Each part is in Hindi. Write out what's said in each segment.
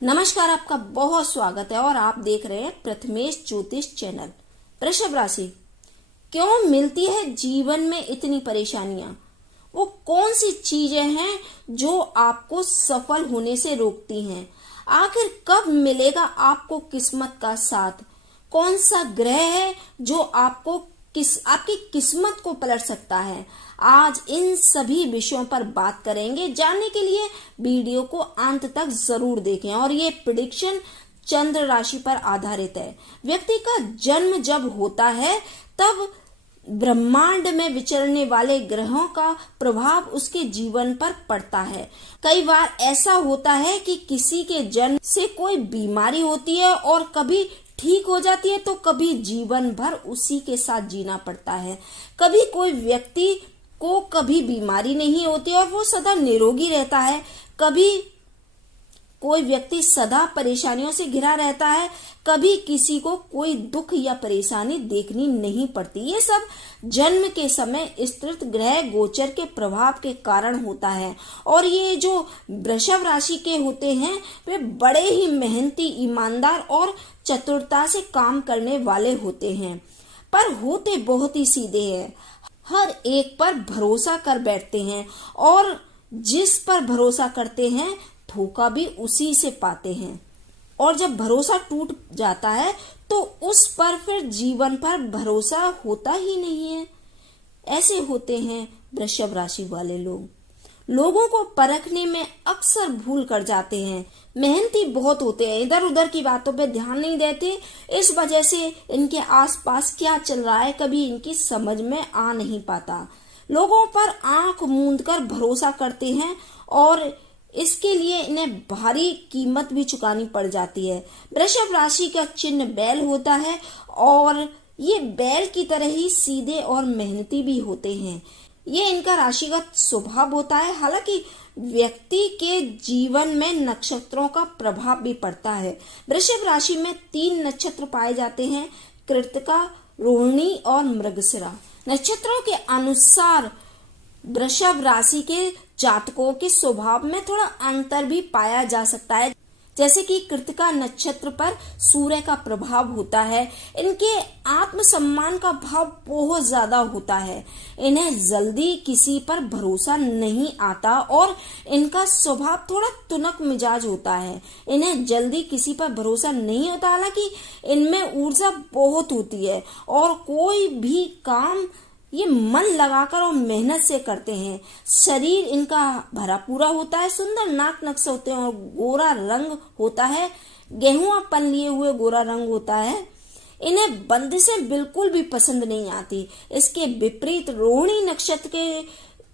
नमस्कार, आपका बहुत स्वागत है और आप देख रहे हैं प्रथमेश ज्योतिष चैनल। वृषभ राशि, क्यों मिलती है जीवन में इतनी परेशानियां? वो कौन सी चीजें हैं जो आपको सफल होने से रोकती हैं? आखिर कब मिलेगा आपको किस्मत का साथ? कौन सा ग्रह है जो आपकी किस्मत को पलट सकता है? आज इन सभी विषयों पर बात करेंगे। जानने के लिए वीडियो को अंत तक जरूर देखें। और ये प्रेडिक्शन चंद्र राशि पर आधारित है। व्यक्ति का जन्म जब होता है तब ब्रह्मांड में विचरने वाले ग्रहों का प्रभाव उसके जीवन पर पड़ता है। कई बार ऐसा होता है कि किसी के जन्म से कोई बीमारी होती है और कभी ठीक हो जाती है तो कभी जीवन भर उसी के साथ जीना पड़ता है। कभी कोई व्यक्ति को कभी बीमारी नहीं होती और वो सदा निरोगी रहता है। कभी कोई व्यक्ति सदा परेशानियों से घिरा रहता है। कभी किसी को कोई दुख या परेशानी देखनी नहीं पड़ती। ये सब जन्म के समय स्थित ग्रह गोचर के प्रभाव के कारण होता है। और ये जो वृषभ राशि के होते हैं वे बड़े ही मेहनती, ईमानदार और चतुरता से काम करने वाले होते हैं, पर होते बहुत ही सीधे हैं। हर एक पर भरोसा कर बैठते हैं और जिस पर भरोसा करते हैं धोखा भी उसी से पाते हैं। और जब भरोसा टूट जाता है तो उस पर फिर जीवन पर भरोसा होता ही नहीं है। ऐसे होते हैं वृषभ राशि वाले लोग। लोगों को परखने में अक्सर भूल कर जाते हैं। मेहनती बहुत होते हैं, इधर उधर की बातों पे ध्यान नहीं देते। इस वजह से इनके आसपास क्या चल रहा है कभी इनकी समझ में आ नहीं पाता। लोगों पर आंख मूंद कर भरोसा करते हैं और इसके लिए इन्हें भारी कीमत भी चुकानी पड़ जाती है। वृषभ राशि का चिन्ह बैल होता है और ये बैल की तरह ही सीधे और मेहनती भी होते हैं। ये इनका राशिगत स्वभाव होता है। हालांकि व्यक्ति के जीवन में नक्षत्रों का प्रभाव भी पड़ता है। वृषभ राशि में 3 नक्षत्र पाए जाते हैं, कृत्तिका, रोहिणी और मृगशिरा। नक्षत्रों के अनुसार वृषभ राशि के जातकों के स्वभाव में थोड़ा अंतर भी पाया जा सकता है। जैसे कि कृत्तिका नक्षत्र पर सूर्य का प्रभाव होता है। इनके आत्मसम्मान का भाव बहुत ज्यादा होता है। इन्हें जल्दी किसी पर भरोसा नहीं आता और इनका स्वभाव थोड़ा तुनक मिजाज होता है। इन्हें जल्दी किसी पर भरोसा नहीं होता। हालांकि इनमें ऊर्जा बहुत होती है और कोई भी काम ये मन लगाकर और मेहनत से करते हैं। शरीर इनका भरा पूरा होता है, सुंदर नाक नक्श होते हैं और गोरा रंग होता है। गेहुआपन लिए हुए गोरा रंग होता है। इन्हें बंदिशें बिल्कुल भी पसंद नहीं आती। इसके विपरीत रोहिणी नक्षत्र के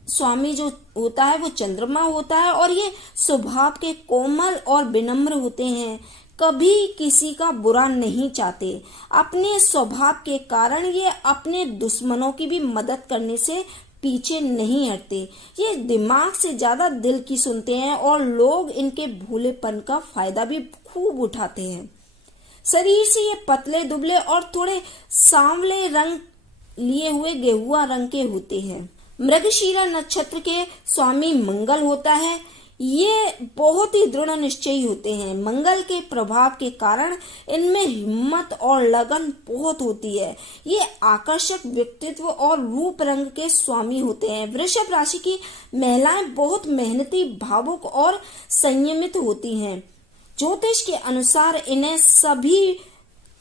स्वामी जो होता है वो चंद्रमा होता है और ये स्वभाव के कोमल और विनम्र होते हैं। कभी किसी का बुरा नहीं चाहते। अपने स्वभाव के कारण ये अपने दुश्मनों की भी मदद करने से पीछे नहीं हटते। ये दिमाग से ज्यादा दिल की सुनते हैं और लोग इनके भोलेपन का फायदा भी खूब उठाते हैं। शरीर से ये पतले दुबले और थोड़े सांवले रंग लिए हुए गेहुआ रंग के होते हैं। मृगशिरा नक्षत्र के स्वामी मंगल होता है। ये बहुत ही दृढ़ निश्चयी होते हैं। मंगल के प्रभाव के कारण इनमें हिम्मत और लगन बहुत होती है। ये आकर्षक व्यक्तित्व और रूप रंग के स्वामी होते हैं। वृषभ राशि की महिलाएं बहुत मेहनती, भावुक और संयमित होती हैं। ज्योतिष के अनुसार इन्हें सभी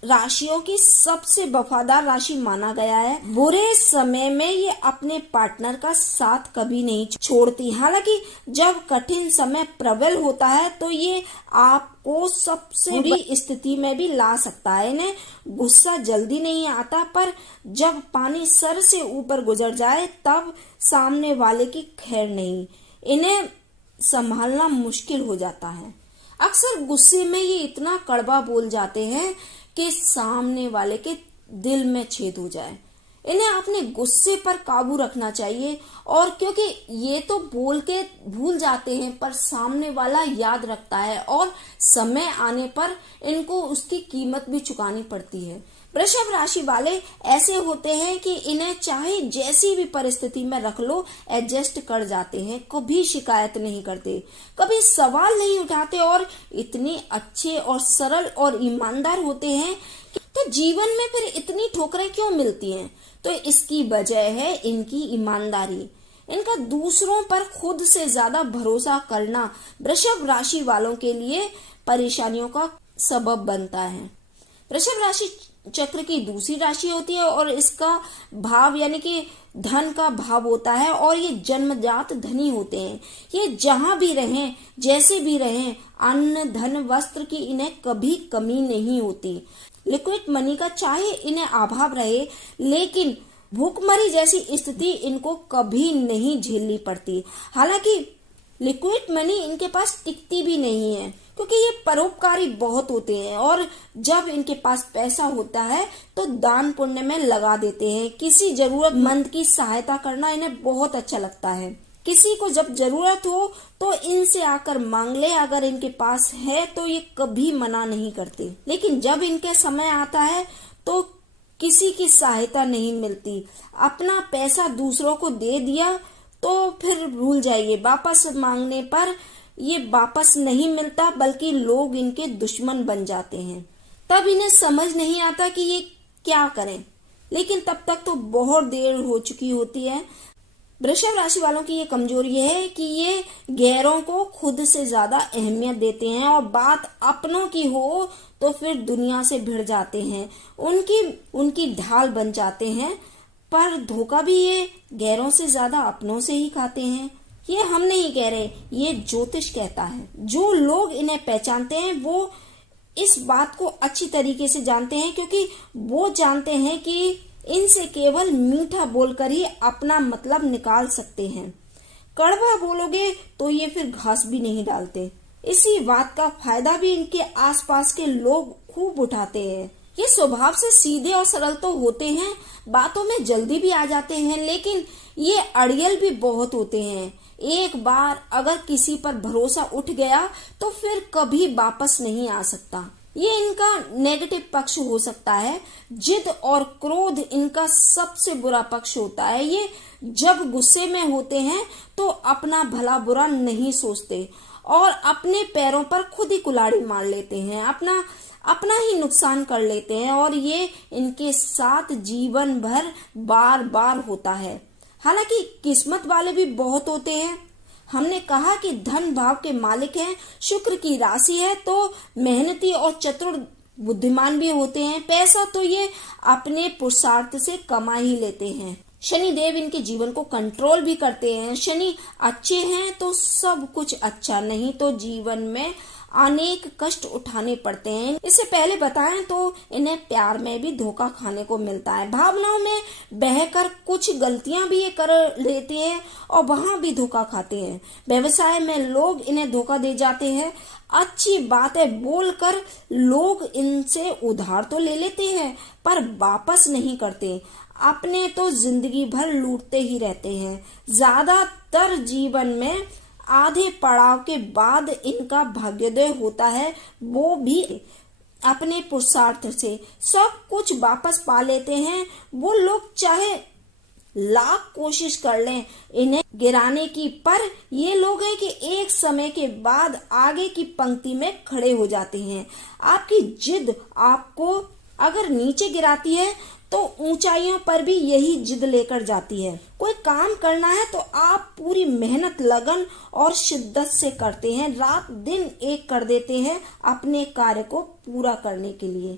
राशियों की सबसे वफादार राशि माना गया है। बुरे समय में ये अपने पार्टनर का साथ कभी नहीं छोड़ती। हालांकि जब कठिन समय प्रबल होता है तो ये आपको सबसे बुरी स्थिति में भी ला सकता है। इन्हें गुस्सा जल्दी नहीं आता, पर जब पानी सर से ऊपर गुजर जाए तब सामने वाले की खैर नहीं। इन्हें संभालना मुश्किल हो जाता है। अक्सर गुस्से में ये इतना कड़वा बोल जाते हैं कि सामने वाले के दिल में छेद हो जाए। इन्हें अपने गुस्से पर काबू रखना चाहिए और क्योंकि ये तो बोल के भूल जाते हैं पर सामने वाला याद रखता है और समय आने पर इनको उसकी कीमत भी चुकानी पड़ती है। वृषभ राशि वाले ऐसे होते हैं कि इन्हें चाहे जैसी भी परिस्थिति में रख लो एडजस्ट कर जाते हैं, कभी शिकायत नहीं करते, कभी सवाल नहीं उठाते और इतने अच्छे और सरल और ईमानदार होते हैं। तो जीवन में फिर इतनी ठोकरें क्यों मिलती हैं? तो इसकी वजह है इनकी ईमानदारी। इनका दूसरों पर खुद से ज्यादा भरोसा करना वृषभ राशि वालों के लिए परेशानियों का सबब बनता है। वृषभ राशि चक्र की दूसरी राशि होती है और इसका भाव यानी कि धन का भाव होता है और ये जन्मजात धनी होते हैं। ये जहां भी रहें, जैसे भी रहें, अन्न धन वस्त्र की इन्हें कभी कमी नहीं होती। लिक्विड मनी का चाहे इन्हें अभाव रहे, लेकिन भूखमरी जैसी स्थिति इनको कभी नहीं झेलनी पड़ती। हालांकि लिक्विड मनी इनके पास टिकती भी नहीं है, क्योंकि ये परोपकारी बहुत होते हैं और जब इनके पास पैसा होता है तो दान पुण्य में लगा देते हैं। किसी जरूरतमंद की सहायता करना इन्हें बहुत अच्छा लगता है। किसी को जब जरूरत हो तो इनसे आकर मांग ले, अगर इनके पास है तो ये कभी मना नहीं करते। लेकिन जब इनके समय आता है तो किसी की सहायता नहीं मिलती। अपना पैसा दूसरों को दे दिया तो फिर भूल जाइए, वापस मांगने पर ये वापस नहीं मिलता, बल्कि लोग इनके दुश्मन बन जाते हैं। तब इन्हें समझ नहीं आता कि ये क्या करें, लेकिन तब तक तो बहुत देर हो चुकी होती है। वृषभ राशि वालों की ये कमजोरी है कि ये गैरों को खुद से ज्यादा अहमियत देते हैं और बात अपनों की हो तो फिर दुनिया से भिड़ जाते हैं, उनकी ढाल बन जाते हैं। पर धोखा भी ये गैरों से ज्यादा अपनों से ही खाते हैं। ये हम नहीं कह रहे, ये ज्योतिष कहता है। जो लोग इन्हें पहचानते हैं वो इस बात को अच्छी तरीके से जानते हैं, क्योंकि वो जानते हैं कि इनसे केवल मीठा बोलकर ही अपना मतलब निकाल सकते हैं। कड़वा बोलोगे तो ये फिर घास भी नहीं डालते। इसी बात का फायदा भी इनके आसपास के लोग खूब उठाते हैं। ये स्वभाव से सीधे और सरल तो होते हैं, बातों में जल्दी भी आ जाते हैं, लेकिन ये अड़ियल भी बहुत होते हैं। एक बार अगर किसी पर भरोसा उठ गया तो फिर कभी वापस नहीं आ सकता। ये इनका नेगेटिव पक्ष हो सकता है। जिद और क्रोध इनका सबसे बुरा पक्ष होता है। ये जब गुस्से में होते हैं तो अपना भला बुरा नहीं सोचते और अपने पैरों पर खुद ही कुल्हाड़ी मार लेते हैं, अपना ही नुकसान कर लेते हैं और ये इनके साथ जीवन भर बार बार होता है। हालांकि किस्मत वाले भी बहुत होते हैं। हमने कहा कि धन भाव के मालिक हैं, शुक्र की राशि है, तो मेहनती और चतुर बुद्धिमान भी होते हैं। पैसा तो ये अपने पुरुषार्थ से कमा ही लेते हैं। शनि देव इनके जीवन को कंट्रोल भी करते हैं। शनि अच्छे हैं तो सब कुछ अच्छा, नहीं तो जीवन में अनेक कष्ट उठाने पड़ते हैं। इससे पहले बताएं तो इन्हें प्यार में भी धोखा खाने को मिलता है। भावनाओं में बहकर कुछ गलतियां भी ये कर लेते हैं और वहां भी धोखा खाते हैं। व्यवसाय में लोग इन्हें धोखा दे जाते हैं। अच्छी बातें बोलकर लोग इनसे उधार तो ले लेते हैं पर वापस नहीं करते। अपने तो जिंदगी भर लूटते ही रहते हैं। ज्यादातर जीवन में आधे पड़ाव के बाद इनका भाग्योदय होता है, वो भी अपने पुरुषार्थ से। सब कुछ वापस पा लेते हैं। वो लोग चाहे लाख कोशिश कर लें इन्हें गिराने की, पर ये लोग हैं कि एक समय के बाद आगे की पंक्ति में खड़े हो जाते हैं। आपकी जिद आपको अगर नीचे गिराती है तो ऊंचाइयों पर भी यही जिद लेकर जाती है। कोई काम करना है तो आप पूरी मेहनत, लगन और शिद्दत से करते हैं, रात दिन एक कर देते हैं अपने कार्य को पूरा करने के लिए।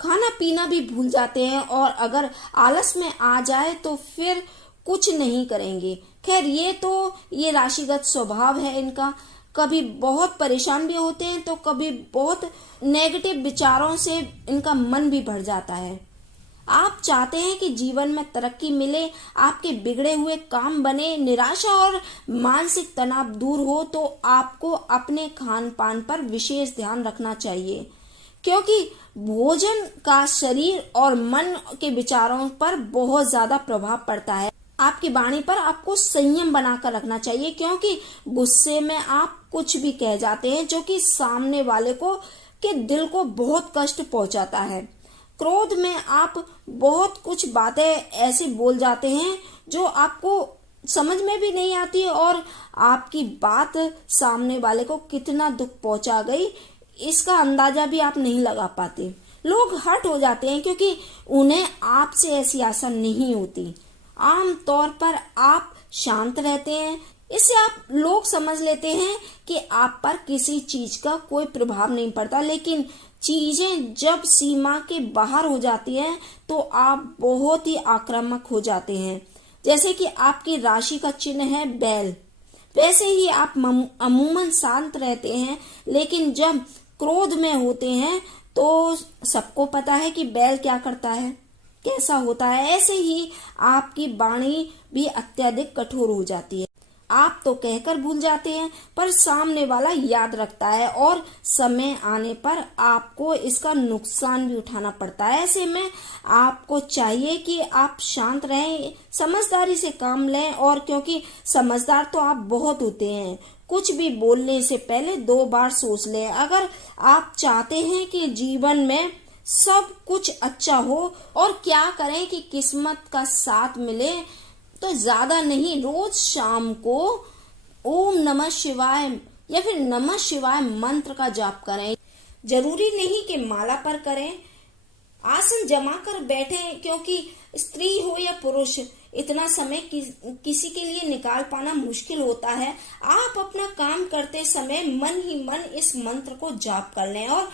खाना पीना भी भूल जाते हैं और अगर आलस में आ जाए तो फिर कुछ नहीं करेंगे। खैर ये राशिगत स्वभाव है इनका। कभी बहुत परेशान भी होते हैं तो कभी बहुत नेगेटिव विचारों से इनका मन भी भर जाता है। आप चाहते हैं कि जीवन में तरक्की मिले, आपके बिगड़े हुए काम बने, निराशा और मानसिक तनाव दूर हो, तो आपको अपने खान पान पर विशेष ध्यान रखना चाहिए, क्योंकि भोजन का शरीर और मन के विचारों पर बहुत ज्यादा प्रभाव पड़ता है। आपकी वाणी पर आपको संयम बनाकर रखना चाहिए, क्योंकि गुस्से में आप कुछ भी कह जाते हैं जो कि सामने वाले के दिल को बहुत कष्ट पहुंचाता है। क्रोध में आप बहुत कुछ बातें ऐसे बोल जाते हैं जो आपको समझ में भी नहीं आती और आपकी बात सामने वाले को कितना दुख पहुंचा गई इसका अंदाजा भी आप नहीं लगा पाते। लोग हर्ट हो जाते हैं क्योंकि उन्हें आपसे ऐसी आशा नहीं होती। आम तौर पर आप शांत रहते हैं, इससे आप लोग समझ लेते हैं कि आप पर किसी चीज का कोई प्रभाव नहीं पड़ता। लेकिन चीजें जब सीमा के बाहर हो जाती हैं तो आप बहुत ही आक्रामक हो जाते हैं। जैसे कि आपकी राशि का चिन्ह है बैल, वैसे ही आप अमूमन शांत रहते हैं, लेकिन जब क्रोध में होते हैं तो सबको पता है कि बैल क्या करता है, कैसा होता है। ऐसे ही आपकी वाणी भी अत्यधिक कठोर हो जाती है। आप तो कहकर भूल जाते हैं पर सामने वाला याद रखता है और समय आने पर आपको इसका नुकसान भी उठाना पड़ता है। ऐसे में आपको चाहिए कि आप शांत रहें, समझदारी से काम लें, और क्योंकि समझदार तो आप बहुत होते हैं, कुछ भी बोलने से पहले 2 बार सोच लें। अगर आप चाहते हैं कि जीवन में सब कुछ अच्छा हो और क्या करें कि किस्मत का साथ मिले, तो ज्यादा नहीं, रोज शाम को ओम नमः शिवाय या फिर नमः शिवाय मंत्र का जाप करें। जरूरी नहीं कि माला पर करें, आसन जमा कर बैठें, क्योंकि स्त्री हो या पुरुष इतना समय किसी के लिए निकाल पाना मुश्किल होता है। आप अपना काम करते समय मन ही मन इस मंत्र को जाप कर लें और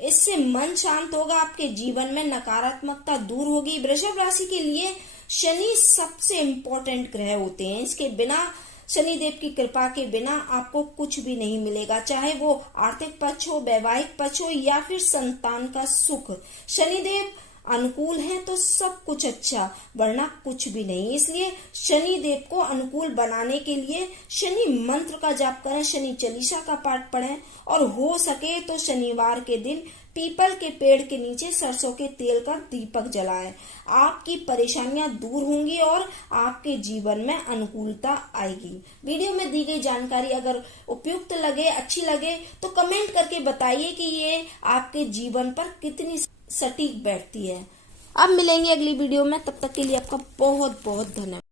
इससे मन शांत होगा, आपके जीवन में नकारात्मकता दूर होगी। वृषभ राशि के लिए शनि सबसे इम्पोर्टेंट ग्रह होते हैं। इसके बिना, शनिदेव की कृपा के बिना आपको कुछ भी नहीं मिलेगा, चाहे वो आर्थिक पक्ष हो, वैवाहिक पक्ष हो या फिर संतान का सुख। शनिदेव अनुकूल है तो सब कुछ अच्छा, वरना कुछ भी नहीं। इसलिए शनिदेव को अनुकूल बनाने के लिए शनि मंत्र का जाप करें, शनि चालीसा का पाठ पढ़ें और हो सके तो शनिवार के दिन पीपल के पेड़ के नीचे सरसों के तेल का दीपक जलाएं। आपकी परेशानियां दूर होंगी और आपके जीवन में अनुकूलता आएगी। वीडियो में दी गई जानकारी अगर उपयुक्त लगे, अच्छी लगे तो कमेंट करके बताइए कि ये आपके जीवन पर कितनी सटीक बैठती है। अब मिलेंगे अगली वीडियो में, तब तक के लिए आपका बहुत बहुत धन्यवाद।